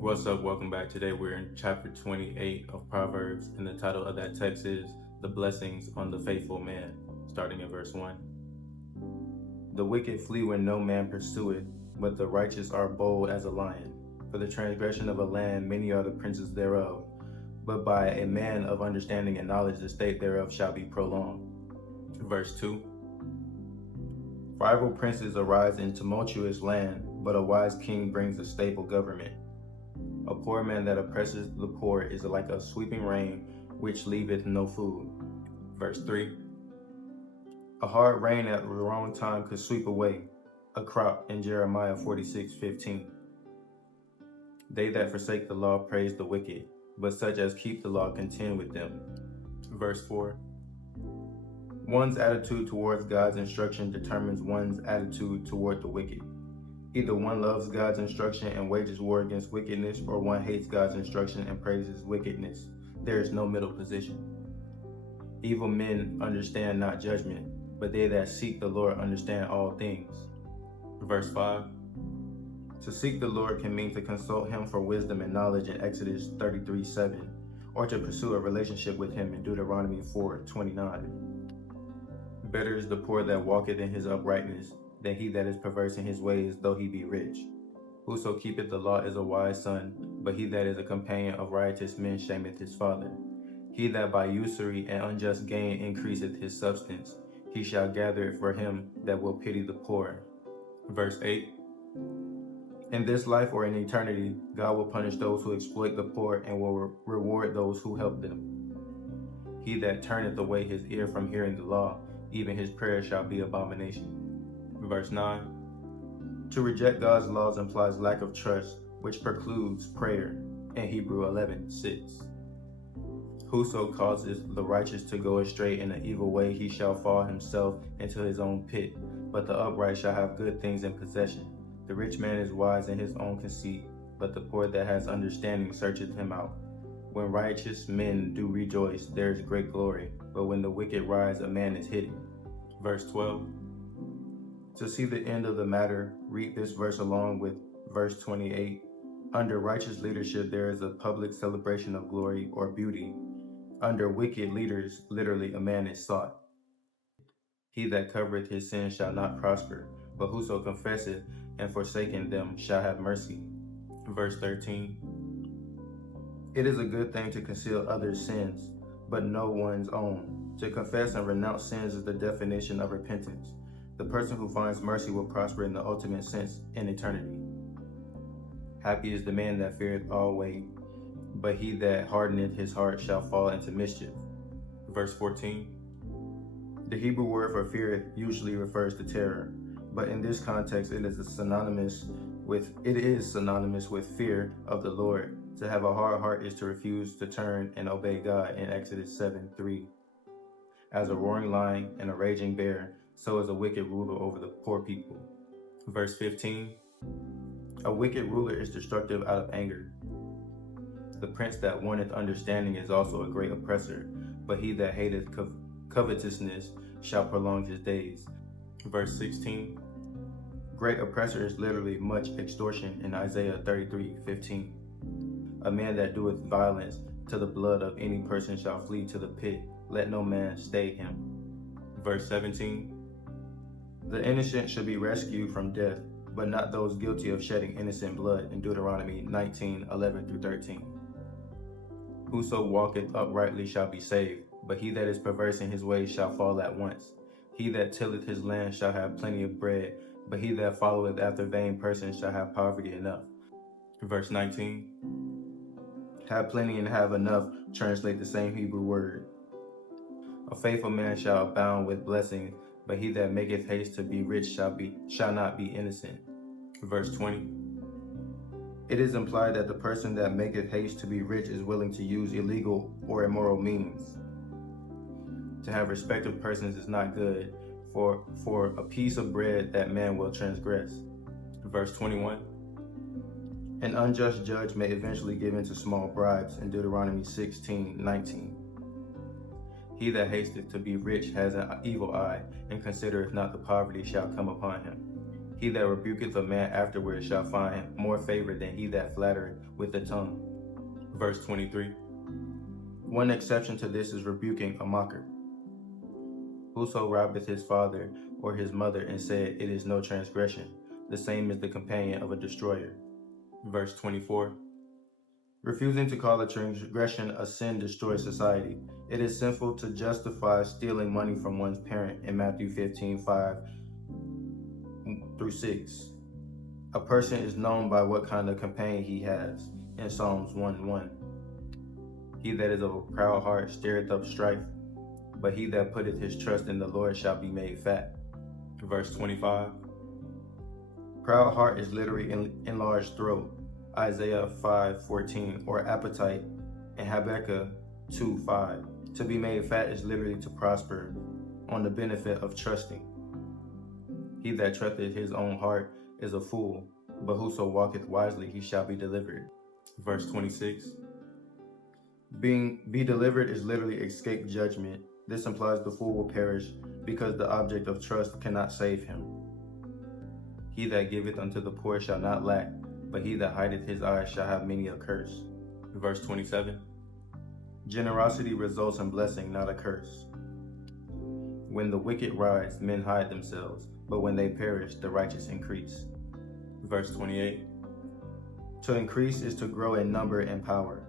What's up? Welcome back. Today we're in chapter 28 of Proverbs, and the title of that text is The Blessings on the Faithful Man, starting in verse 1. The wicked flee when no man pursueth, but the righteous are bold as a lion. For the transgression of a land many are the princes thereof, but by a man of understanding and knowledge the state thereof shall be prolonged. Verse 2. Rival princes arise in tumultuous land, but a wise king brings a stable government. A poor man that oppresses the poor is like a sweeping rain, which leaveth no food. Verse 3. A hard rain at the wrong time could sweep away a crop in Jeremiah 46:15. They that forsake the law praise the wicked, but such as keep the law contend with them. Verse 4. One's attitude towards God's instruction determines one's attitude toward the wicked. Either one loves God's instruction and wages war against wickedness, or one hates God's instruction and praises wickedness. There is no middle position. Evil men understand not judgment, but they that seek the Lord understand all things. Verse 5. To seek the Lord can mean to consult him for wisdom and knowledge in Exodus 33:7, or to pursue a relationship with him in Deuteronomy 4:29. Better is the poor that walketh in his uprightness, than he that is perverse in his ways, though he be rich. Whoso keepeth the law is a wise son, but he that is a companion of riotous men shameth his father. He that by usury and unjust gain increaseth his substance, he shall gather it for him that will pity the poor. Verse 8. In this life or in eternity, God will punish those who exploit the poor and will reward those who help them. He that turneth away his ear from hearing the law, even his prayer shall be abomination. Verse 9. To reject God's laws implies lack of trust, which precludes prayer, in Hebrews 11:6. Whoso causes the righteous to go astray in an evil way, he shall fall himself into his own pit, but the upright shall have good things in possession. The rich man is wise in his own conceit, but the poor that has understanding searcheth him out. When righteous men do rejoice, there is great glory, but when the wicked rise, a man is hidden. Verse 12. To see the end of the matter, read this verse along with verse 28. Under righteous leadership, there is a public celebration of glory or beauty. Under wicked leaders, literally, a man is sought. He that covereth his sins shall not prosper, but whoso confesseth and forsaketh them shall have mercy. Verse 13. It is a good thing to conceal others' sins, but no one's own. To confess and renounce sins is the definition of repentance. The person who finds mercy will prosper in the ultimate sense in eternity. Happy is the man that feareth always, but he that hardeneth his heart shall fall into mischief. Verse 14. The Hebrew word for fear usually refers to terror, but in this context it is synonymous with fear of the Lord. To have a hard heart is to refuse to turn and obey God in Exodus 7:3. As a roaring lion and a raging bear, so is a wicked ruler over the poor people. Verse 15. A wicked ruler is destructive out of anger. The prince that wanteth understanding is also a great oppressor, but he that hateth covetousness shall prolong his days. Verse 16. Great oppressor is literally much extortion in Isaiah 33:15. A man that doeth violence to the blood of any person shall flee to the pit. Let no man stay him. Verse 17. The innocent should be rescued from death, but not those guilty of shedding innocent blood in Deuteronomy 19:11-13. Whoso walketh uprightly shall be saved, but he that is perverse in his ways shall fall at once. He that tilleth his land shall have plenty of bread, but he that followeth after vain persons shall have poverty enough. Verse 19. Have plenty and have enough translate the same Hebrew word. A faithful man shall abound with blessings, but he that maketh haste to be rich shall not be innocent. Verse 20. It is implied that the person that maketh haste to be rich is willing to use illegal or immoral means. To have respect of persons is not good, for a piece of bread that man will transgress. Verse 21. An unjust judge may eventually give in to small bribes in Deuteronomy 16:19. He that hasteth to be rich has an evil eye, and considereth not the poverty shall come upon him. He that rebuketh a man afterward shall find more favor than he that flattereth with the tongue. Verse 23. One exception to this is rebuking a mocker. Whoso robbeth his father or his mother and said, It is no transgression, the same is the companion of a destroyer. Verse 24. Refusing to call a transgression a sin destroys society. It is sinful to justify stealing money from one's parent in Matthew 15:5-6. A person is known by what kind of companion he has in Psalms 1:1. He that is of a proud heart stirreth up strife, but he that putteth his trust in the Lord shall be made fat. Verse 25. Proud heart is literally enlarged throat, Isaiah 5:14, or appetite in Habakkuk 2:5. To be made fat is literally to prosper on the benefit of trusting. He that trusteth his own heart is a fool, but whoso walketh wisely he shall be delivered. Verse 26. Be delivered is literally escape judgment. This implies the fool will perish because the object of trust cannot save him. He that giveth unto the poor shall not lack, but he that hideth his eyes shall have many a curse. Verse 27. Generosity results in blessing, not a curse. When the wicked rise, men hide themselves, but when they perish, the righteous increase. Verse 28. To increase is to grow in number and power.